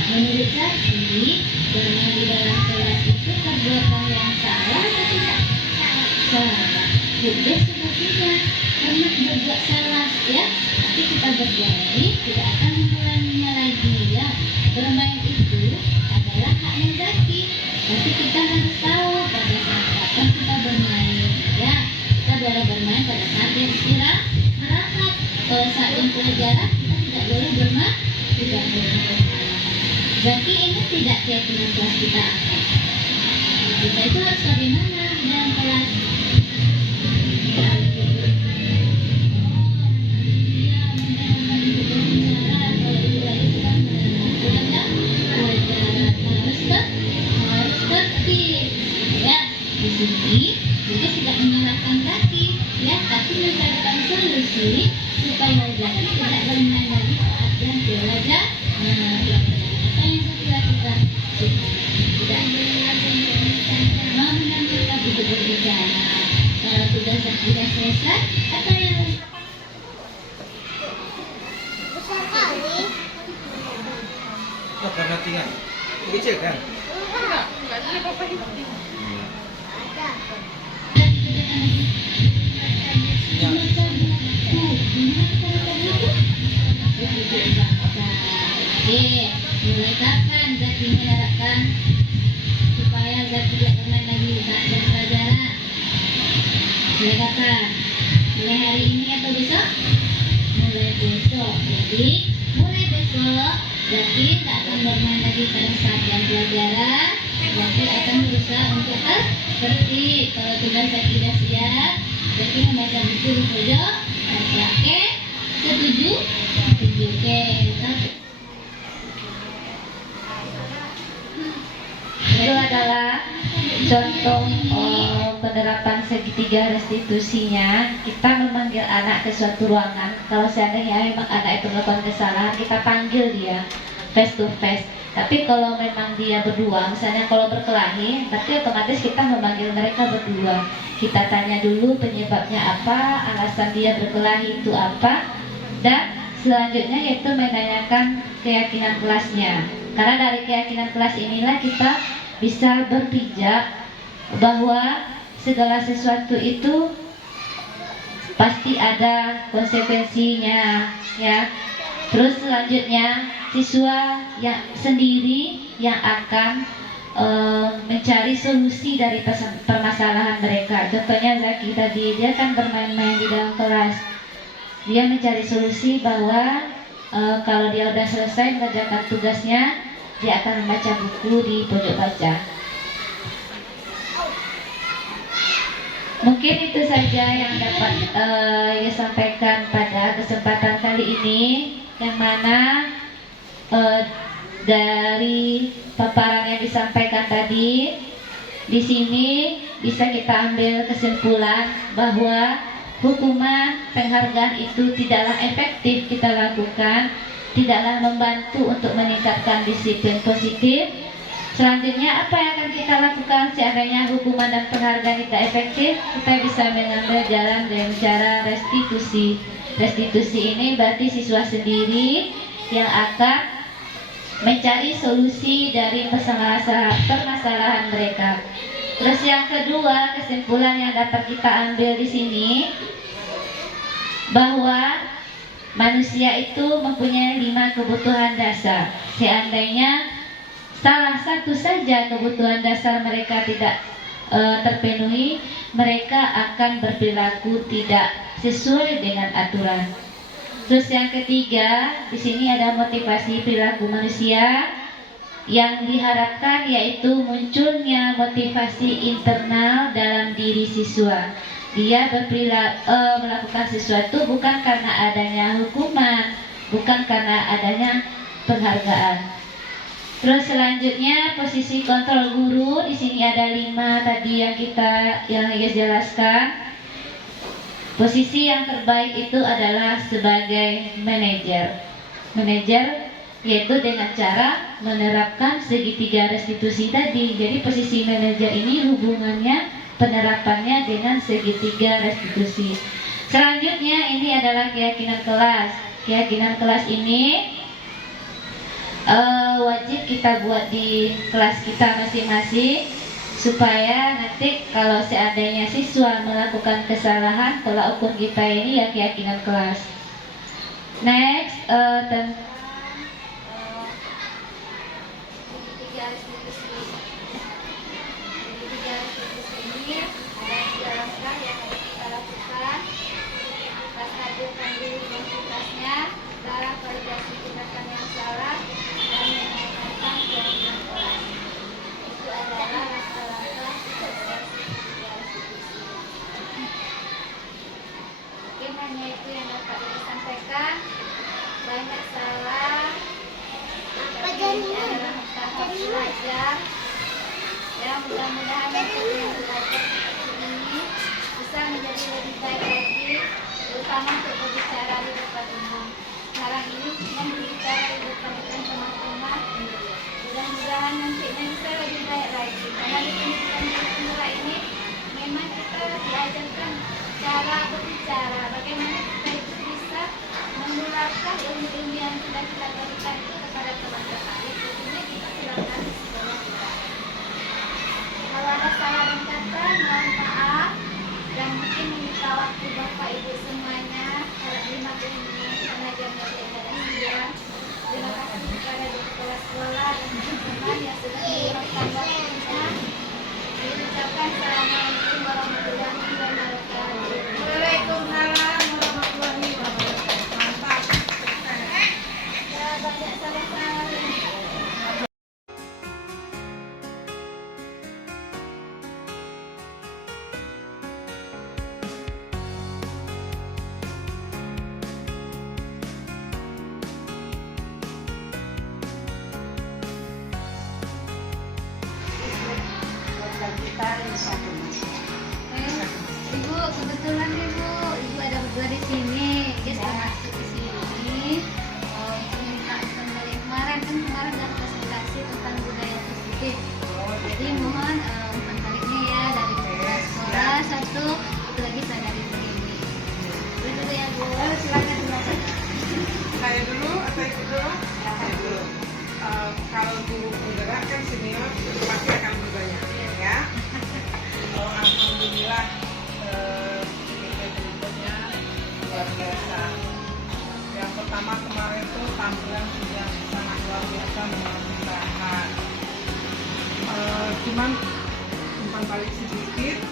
menurut Zaki bermain di dalam kelas itu perbuatan yang salah atau tidak salah sudah sudah pernah berbuat salah ya tapi kita berjanji tidak akan mengulanginya lagi ya. Bermain itu adalah haknya Zaki, tapi kita harus tahu pada saat kapan kita bermain. Ya, kita boleh bermain pada saat yang istirahat. Kalau saat yang pelajaran kita tidak boleh bermain, tidak boleh bermain. Zaki ini tidak keyakinan kelas kita apa? Kita itu harus bagaimana dalam kelas? Sini juga tidak menyalahkan Zaki ya tapi mencarikan solusi supaya Zaki tidak bermain lagi saat jam belajar apa yang Zaki lakukan tidak mendengarkan itu berbicara kalau tugas Zaki sudah selesai apa yang Besar kali. Oh, karena tinggal. Kecil kan? Mulai kapan Zaki menerapkan supaya Zaki tidak bermain lagi saat jam pelajaran? Mulai kapan? Mulai hari ini atau besok? Mulai besok. Jadi mulai besok Zaki tidak akan bermain lagi pada saat jam pelajaran. Zaki akan berusaha untuk tertib. Kalau tugas Zaki sudah siap, Zaki membaca buku di pojok. Oke, setuju? Setuju. Oke, itu adalah contoh penerapan segitiga restitusinya. Kita memanggil anak ke suatu ruangan. Kalau seandainya memang anak itu melakukan kesalahan, kita panggil dia face to face. Tapi kalau memang dia berdua, misalnya kalau berkelahi, berarti otomatis kita memanggil mereka berdua. Kita tanya dulu penyebabnya apa, alasan dia berkelahi itu apa, dan selanjutnya yaitu menanyakan keyakinan kelasnya. Karena dari keyakinan kelas inilah kita bisa berpijak bahwa segala sesuatu itu pasti ada konsekuensinya, ya. Terus selanjutnya siswa yang sendiri yang akan mencari solusi dari permasalahan mereka. Contohnya Zaki tadi, dia kan bermain-main di dalam kelas. Dia mencari solusi bahwa kalau dia udah selesai mengerjakan tugasnya, dia akan membaca buku di pojok baca. Mungkin itu saja yang dapat saya sampaikan pada kesempatan kali ini, yang mana dari paparan yang disampaikan tadi, di sini bisa kita ambil kesimpulan bahwa hukuman penghargaan itu tidaklah efektif kita lakukan, tidaklah membantu untuk meningkatkan disiplin positif, Selanjutnya, apa yang akan kita lakukan seandainya hukuman dan penghargaan tidak efektif? Kita bisa mengambil jalan dengan cara restitusi. Restitusi ini berarti siswa sendiri yang akan mencari solusi dari permasalahan mereka. Terus yang kedua, kesimpulan yang dapat kita ambil di sini bahwa manusia itu mempunyai 5 kebutuhan dasar. Seandainya salah satu saja kebutuhan dasar mereka tidak terpenuhi, mereka akan berperilaku tidak sesuai dengan aturan. Terus yang ketiga, di sini ada motivasi perilaku manusia yang diharapkan, yaitu munculnya motivasi internal dalam diri siswa. Dia melakukan sesuatu bukan karena adanya hukuman, bukan karena adanya penghargaan. Terus selanjutnya, posisi kontrol guru. Di sini ada 5 tadi yang guys jelaskan. Posisi yang terbaik itu adalah sebagai manajer. Manajer yaitu dengan cara menerapkan segitiga restitusi tadi. Jadi posisi manajer ini hubungannya penerapannya dengan segitiga restitusi. Selanjutnya ini adalah keyakinan kelas. Keyakinan kelas ini wajib kita buat di kelas kita masing-masing, supaya nanti kalau seandainya siswa melakukan kesalahan, tolak ukur kita ini ya keyakinan kelas. Next, Tiga restitusi ini ada yang dijelaskan yang harus kita lakukan. Kita stabilkan dulu identitasnya dalam validasi tindakan yang salah dan meningkatkan keyakinan kelas. Itu adalah langkah-langkah tiga restitusi. Mungkin hanya itu yang dapat disampaikan. Banyak salah. Ini adalah tahap belajar. Ya, mudah-mudahan untuk yang belajar seperti ini bisa menjadi lebih baik lagi, terutama untuk berbicara di depan umum. Sekarang ini cuma berbicara di depan teman-teman. Mudah-mudahan nantinya bisa lebih baik lagi. Karena di pendidikan pemula ini memang kita diajarkan cara berbicara, bagaimana kita itu bisa menularkan ilmu-ilmu yang sudah kita berikan itu kepada teman-teman. Tentunya kita silakan di sekolah kita. Kalau ada salah dan kata, mohon maaf, dan mungkin meminta waktu Bapak Ibu semuanya kalau 50 menit pengajian dari Anda. Terima kasih kepada kepala sekolah dan teman-teman yang sudah meluangkan waktunya. Diucapkan Assalamualaikum warahmatullahi wabarakatuh. Waalaikumsalam warahmatullahi wabarakatuh. Mantap. Ya, banyak salah-salah. Ibu, kebetulan Ibu ada berdua di sini. Dia sudah masuk di sini. Minta kembali kemarin udah presentasi tentang budaya positif. Jadi mohon umpan baliknya ya dari kepala sekolah satu, itu lagi saya dari ini. Dulu ya Bu, silakan dulu. Saya dulu atau ibu dulu? Saya dulu. Kalau guru penggerak kan senior pasti akan berbanyak ya. Alhamdulillah berikutnya luar biasa. Yang pertama kemarin tuh tampilan sudah sangat luar biasa mengembirakan. Cuman umpan balik sedikit,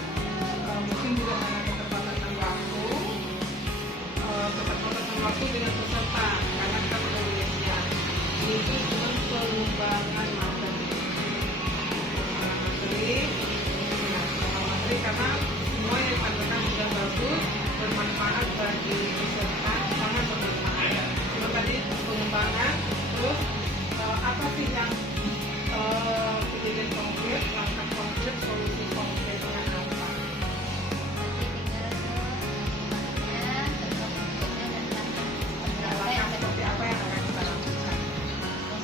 mungkin juga karena keterbatasan waktu, keterbatasan waktu dengan peserta karena kita Indonesia itu cuma pengembangan materi karena semua yang disampaikan sudah bagus, bermanfaat bagi peserta, sangat bermanfaat. Cuma tadi pengembangan, terus apa sih yang kejadian konkret, langkah konkret, solusi konkretnya apa? Langkah seperti apa yang akan kita lakukan?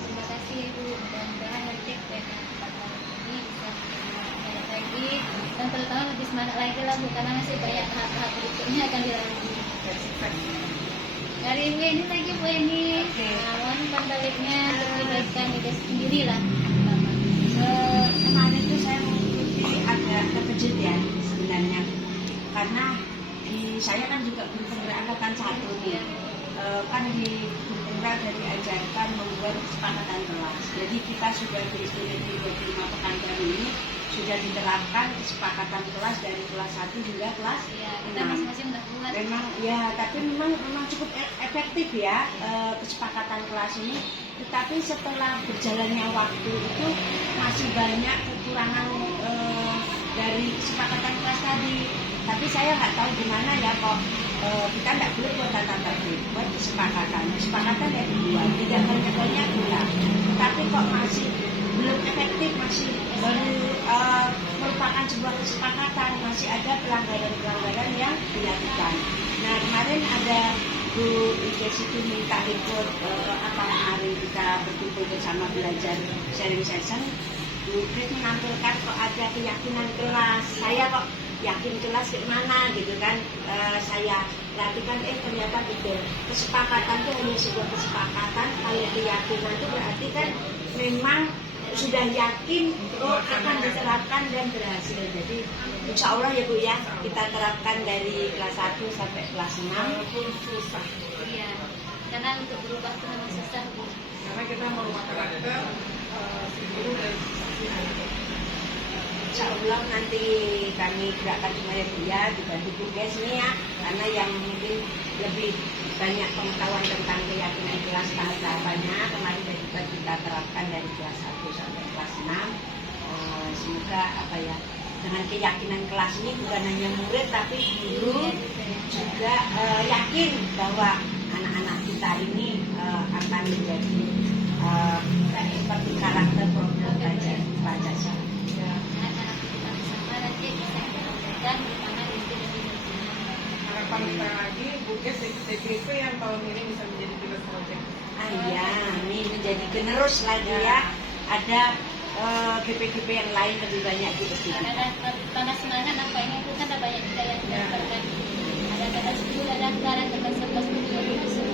Terima kasih Ibu. Mudah-mudahan Allah Bu, karena masih banyak tahap-tahap berikutnya akan dilalui. Dari Bu ini lagi Bu ini, mohon umpan baliknya untuk kebaikan diri sendiri lah. Kemarin itu saya mengikuti agak terkejut ya sebenarnya, karena saya kan juga guru penggerak angkatan 1 nih. Kan di guru penggerak dari ajarkan membuat kesepakatan kelas. Jadi kita sudah di 25 pekan baru ini sudah diterapkan kesepakatan kelas dari kelas 1 hingga kelas Ya, kita 6. masing-masing udah buat. Memang ya, tapi memang cukup efektif ya kesepakatan kelas ini. Tetapi setelah berjalannya waktu itu masih banyak kekurangan dari kesepakatan kelas tadi. Tapi saya nggak tahu gimana ya kok kita nggak boleh buat tata tertib, buat kesepakatan. Kesepakatan ya dibuat, tidak banyak-banyak bulan. Tapi kok masih belum efektif, masih baru merupakan sebuah kesepakatan, masih ada pelanggaran-pelanggaran yang dilakukan. Nah kemarin ada Bu Ikes itu minta ikut hari kita berkumpul bersama belajar sharing session. Bu Ikes menampilkan kok ada keyakinan kelas. Saya kok yakin kelas ke mana gitu kan, saya perhatikan ternyata betul kesepakatan itu hanya sebuah kesepakatan. Kalau keyakinan itu berarti kan memang sudah yakin akan diterapkan dan berhasil. Jadi insya Allah ya Bu ya, kita terapkan dari kelas 1 sampai kelas 6. Walaupun susah, Iya, karena untuk berubah itu memang susah Bu. karena kita merubah karakter si guru dan si anak. Insya Allah nanti kami gerakan Jumaya Buya dibantu Bu Kes nih ya, karena yang mungkin lebih banyak pengetahuan tentang keyakinan kelas tahap-tahapannya kemarin juga kita terapkan dari kelas 1 sampai kelas 6. Semoga apa ya, dengan keyakinan kelas ini bukan hanya murid tapi guru juga yakin bahwa anak-anak kita ini akan menjadi seperti karakter program belajar Pancasila. Anak-anak kita bersama nanti bisa kita sampaikan bagaimana mimpi dan mimpinya. Harapan kita lagi, Bu Kes DPP yang tahun ini bisa menjadi pilot project. Iya, ini menjadi generus lagi ya. Ada GP-GP yang lain lebih banyak di sini. Karena karena semangat nampaknya itu kan ada banyak kita yang mendaftarkan. Ada kata 10 ada anggaran, kata 11 juga masuk.